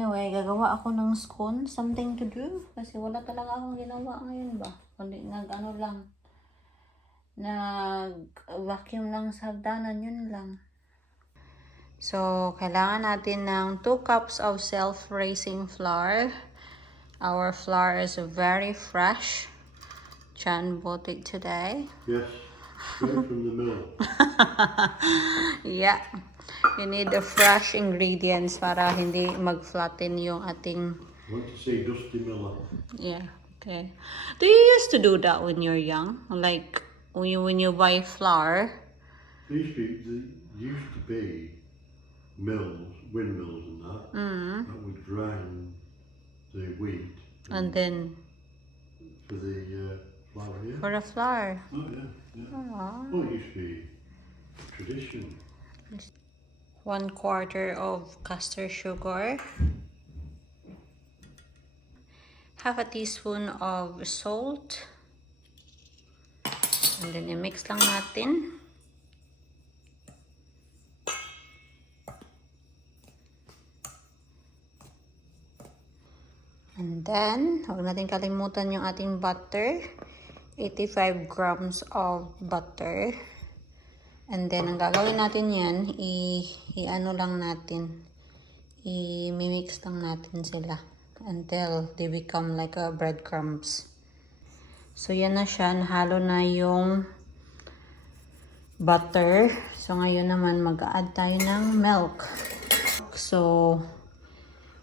Anyway, gagawa ako ng scone. Something to do. Kasi wala talaga akong ginawa ngayon ba. Kundi nag-ano lang. Nag-vacuum lang sa hagdanan. Yun lang. So, kailangan natin ng 2 cups of self-raising flour. Our flour is very fresh. Chan bought it today. Yes, straight from the mill. Yeah. You need the fresh ingredients para hindi mag-flatten yung ating... I want to say Dusty Miller. Yeah, okay. Do you used to do that when you're young? Like, when you buy flour? These people, there used to be mills, windmills and that, that would grind the wheat. And then... For the flour, yeah. For the flour. Oh, yeah, yeah. Aww. Oh, it used to be tradition. 1/4 of castor sugar. Half a teaspoon of salt. And then i-mix lang natin. And then, huwag natin kalimutan yung ating butter. 85 grams of butter. And then, ang gagawin natin yan, i-ano lang natin. I-mix lang natin sila until they become like a breadcrumbs. So, yan na siya. Nahalo na yung butter. So, ngayon naman, mag-add tayo ng milk. So,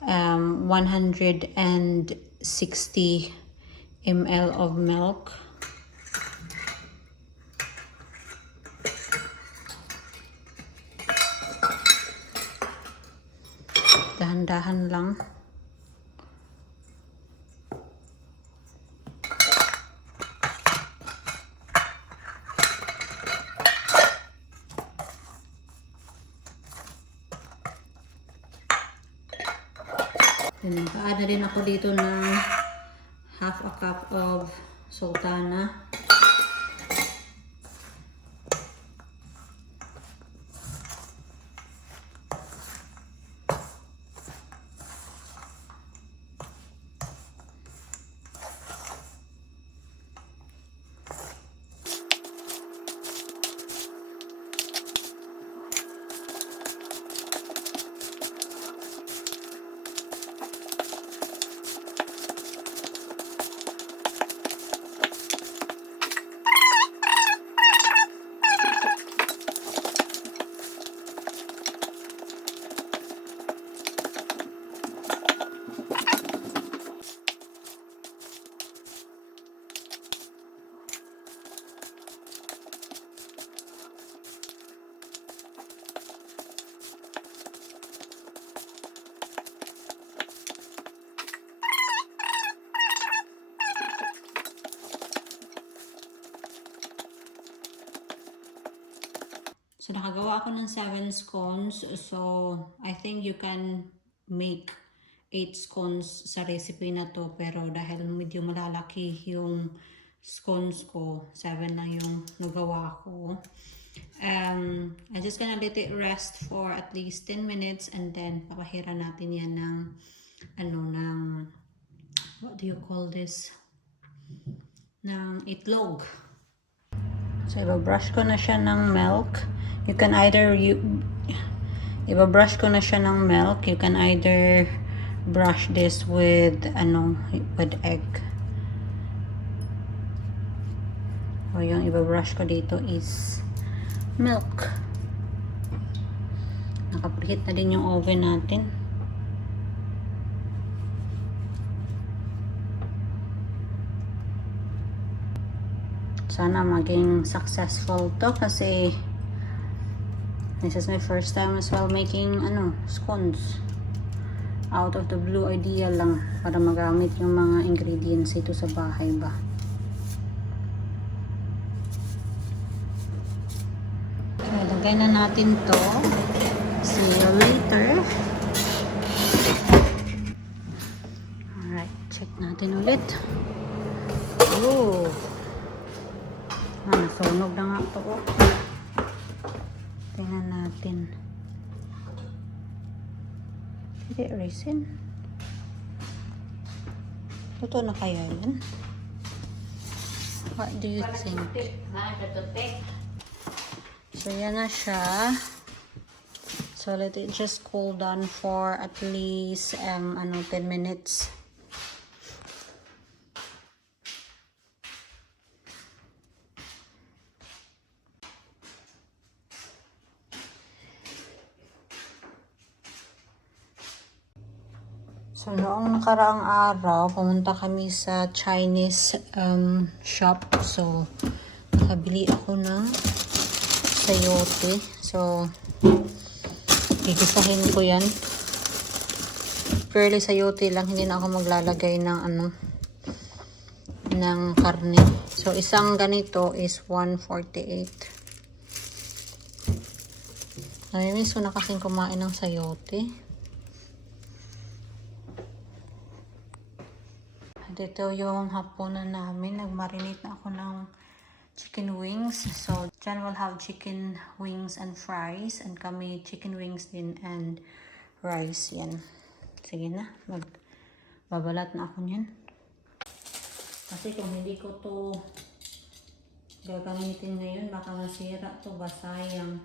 160 ml of milk. Dahan-dahan lang. Nag-add na din ako dito ng half a cup of sultana. So, nakagawa ako ng 7 scones. So, I think you can make 8 scones sa recipe na to. Pero dahil medyo malalaki yung scones ko, 7 lang yung nagawa ko. I'm just gonna let it rest for at least 10 minutes and then papahira natin yan ng what do you call this? Ng itlog. So, iba-brush ko na siya ng milk. You can either, iba-brush ko na siya ng milk. You can either brush this with, with egg. O yung iba-brush ko dito is milk. Naka-preheat na din yung oven natin. Sana maging successful to kasi this is my first time as well making scones. Out of the blue idea lang para magamit yung mga ingredients ito sa bahay ba. Okay, lagay na natin to. See you later. Alright, check natin ulit. Oh, nasunog na nga ito. Tingnan natin. Did it resin? Totoo na kaya yan? What do you think? So, yan na siya. So, let it just cool down for at least 10 minutes. So, noong nakaraang araw, pumunta kami sa Chinese shop. So, nakabili ako ng sayote. So, gigisahin ko yan. Purely sayote lang. Hindi na ako maglalagay ng ng karne. So, isang ganito is 148. Namimiss ko na kasing kumain ng sayote. Dito yung hapunan namin. Nagmarinate na ako ng chicken wings. So, Jan will have chicken wings and fries. And kami chicken wings din and rice. Yan. Sige na. Magbabalat na ako niyan. Kasi kung hindi ko to gagamitin ngayon, baka masira to. Basayang.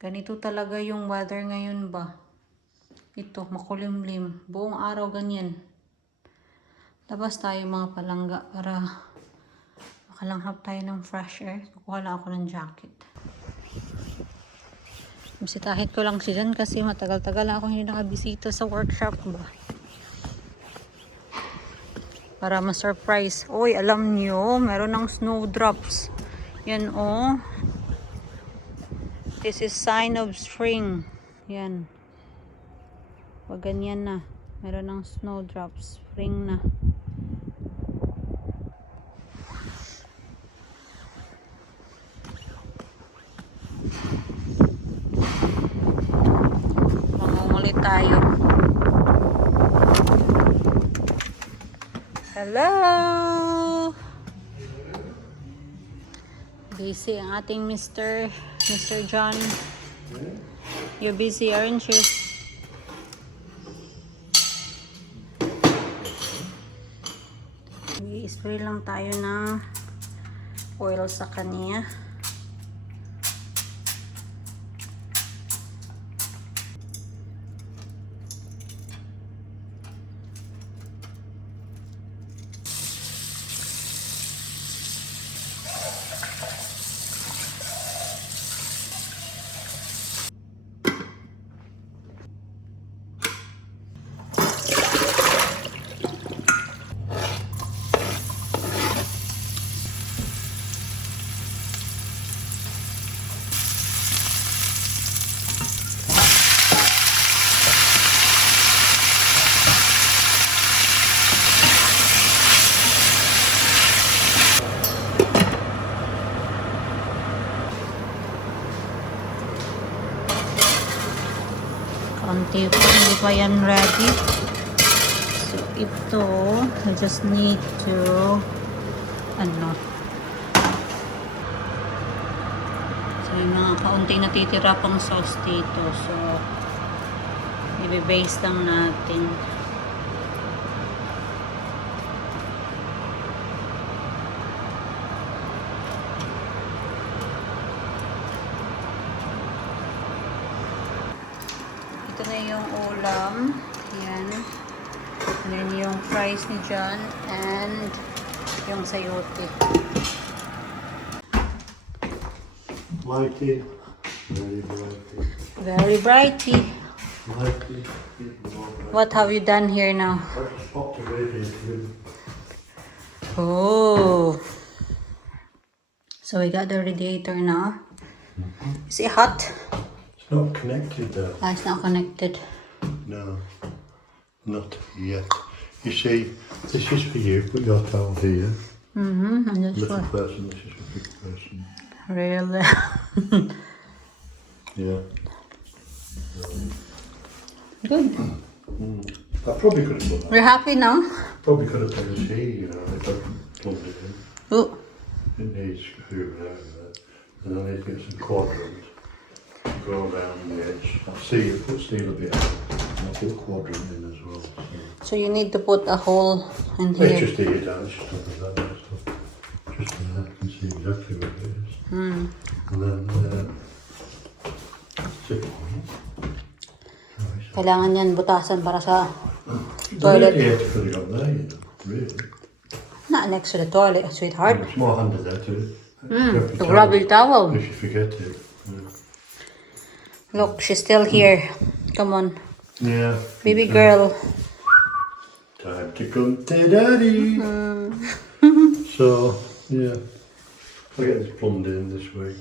Ganito talaga yung weather ngayon ba? Ito, makulimlim. Buong araw ganyan. Labas tayo mga palangga para makalanghap tayo ng fresh air. Kukuha lang ako ng jacket. Bisitahin ko lang si Jan kasi matagal-tagal lang ako hindi nakabisita sa workshop ba. Para ma-surprise. Uy, alam nyo, meron ng snowdrops. Yan oh. This is sign of spring. Yan. Pag ganyan na. Meron ng snowdrops. Spring na. Mangungulit tayo. Hello! Busy ang ating Mr. John. You're busy, aren't you? I-spray lang tayo ng oil sa kanya. kaunti pa, hindi pa yan ready. So, ito, I just need to, so, yung mga kaunting natitira pang sauce dito. So, i-base lang natin. Ito na yung ulam. Yan. And then yung fries ni John and yung sayote. Lighty. Very brighty. Very brighty. Lighty. What have you done here now? I just popped the radiator in. Oh. So we got the radiator now. Is it hot? It's not connected though. Ah, it's not connected. No. Not yet. You see, this is for you. Put your towel here. And this Little one. person, this is for big person. Really? Yeah. Good. I probably could have put that. We're happy now? Probably could have put a C, you know, if I plugged it in. Oh. It needs hoovering out of there. And I need to get some quadrant. Go around the edge. I'll see you put steel a bit out. I'll put quadrant in as well. So you need to put a hole in So. It's here. just here down, it's just over that stuff. Just there, I can see exactly what it is. And then, stick it on. Kailangan yan butasan para sa The toilet. radiator could have got there, you know, really. Not next to the toilet, sweetheart. It's more handy there to grab To grab your towel. if you forget it. Look, she's still here. Come on. Yeah. Baby girl. Time to come to daddy. So, yeah. I'll get this plumbed in this week.